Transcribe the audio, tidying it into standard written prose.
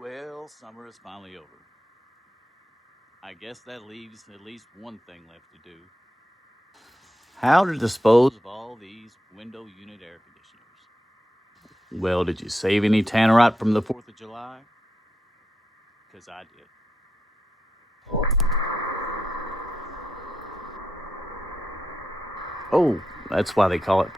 Well, summer is finally over. I guess that leaves at least one thing left to do. How to dispose of all these window unit air conditioners. Well, did you save any tannerite from the 4th of July? Because I did. Oh, that's why they call it